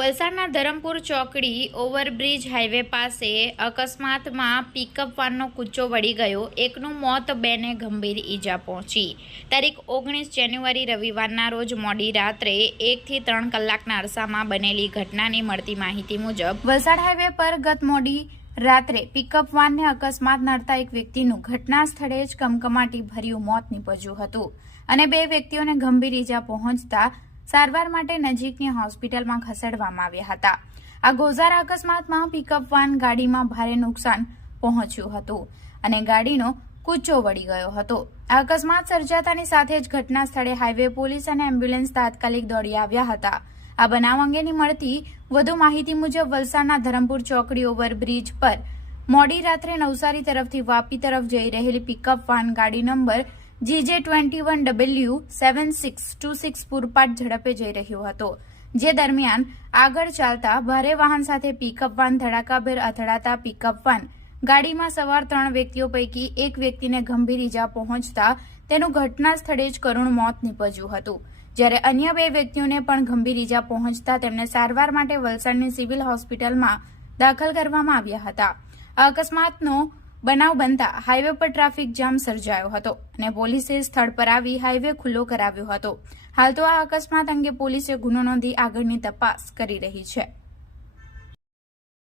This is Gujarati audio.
વલસાડના ધરમપુર ચોકડી ઓવરબ્રિજ હાઈવે પાસે અકસ્માતમાં પિકઅપ વાનનો કૂચો વળી ગયો. એકનું મોત, બેને ગંભીર ઈજા પહોંચી. તારીખ 19 જાન્યુઆરી રવિવારના રોજ મોડી રાત્રે 1 થી 3 કલાકના અરસામાં બનેલી ઘટનાની મળતી માહિતી મુજબ વલસાડ હાઈવે પર ગત મોડી રાત્રે પિકઅપ વાનને અકસ્માત નડતા એક વ્યક્તિનું ઘટના સ્થળે જ કમકમાટી ભર્યું મોત નીપજ્યું હતું અને 2 વ્યક્તિઓને ગંભીર ઈજા પહોંચતા સારવાર માટે નજીકની હોસ્પિટલમાં ખસેડવામાં આવ્યા હતા. આ ગોઝારા અકસ્માતમાં પિકઅપ વાન ગાડીમાં ભારે નુકસાન પહોંચ્યું હતું અને ગાડીનો કૂચો વળી ગયો હતો. આ અકસ્માત સર્જાતાની સાથે જ ઘટના સ્થળે હાઈવે પોલીસ અને એમ્બ્યુલન્સ તાત્કાલિક દોડી આવ્યા હતા. આ બનાવ અંગેની મળતી વધુ માહિતી મુજબ વલસાડના ધરમપુર ચોકડી ઓવરબ્રિજ પર મોડી રાત્રે નવસારી તરફથી વાપી તરફ જઈ રહેલી પિકઅપ વાન ગાડી નંબર GJ21W7626 પૂરપાટ ઝડપે જઈ રહ્યો હતો. જે દરમિયાન આગળ ચાલતા ભારે વાહન સાથે પિકઅપ વાન ધડાકાભેર અથડાતા પિકઅપ વાન ગાડીમાં સવાર 3 વ્યક્તિઓ પૈકી એક વ્યક્તિને ગંભીર ઈજા પહોંચતા તેનું ઘટના સ્થળે જ કરુણ મોત નીપજ્યું હતું. જ્યારે અન્ય 2 વ્યક્તિઓને પણ ગંભીર ઈજા પહોંચતા તેમને સારવાર માટે વલસાડની સિવિલ હોસ્પિટલમાં દાખલ કરવામાં આવ્યા હતા. આ અકસ્માતનો બનાવ બનતા હાઈવે પર ટ્રાફિક જામ સર્જાયો હતો અને પોલીસે સ્થળ પર આવી હાઈવે ખુલ્લો કરાવ્યો હતો. હાલ તો આ અકસ્માત અંગે પોલીસે ગુનો નોંધી આગળની તપાસ કરી રહી છે.